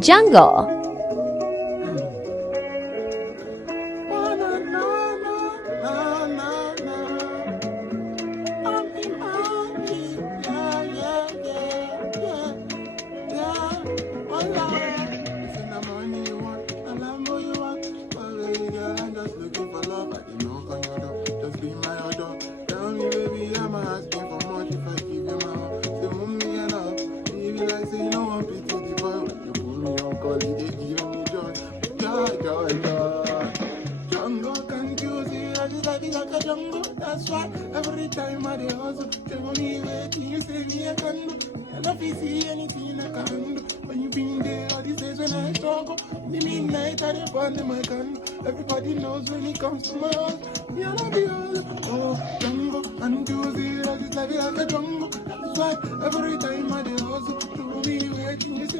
Jungle. That's why every time I dey hustle, tell me waiting, you say me I can do. I love you see anything I can do. When you been there, all these days when I struggle, in the midnight I dey burn my candle. Everybody knows when it comes to my house, me I love you all. Oh, jungle, and you see that it's like a jungle. That's why every time I dey hustle, tell me waiting, you say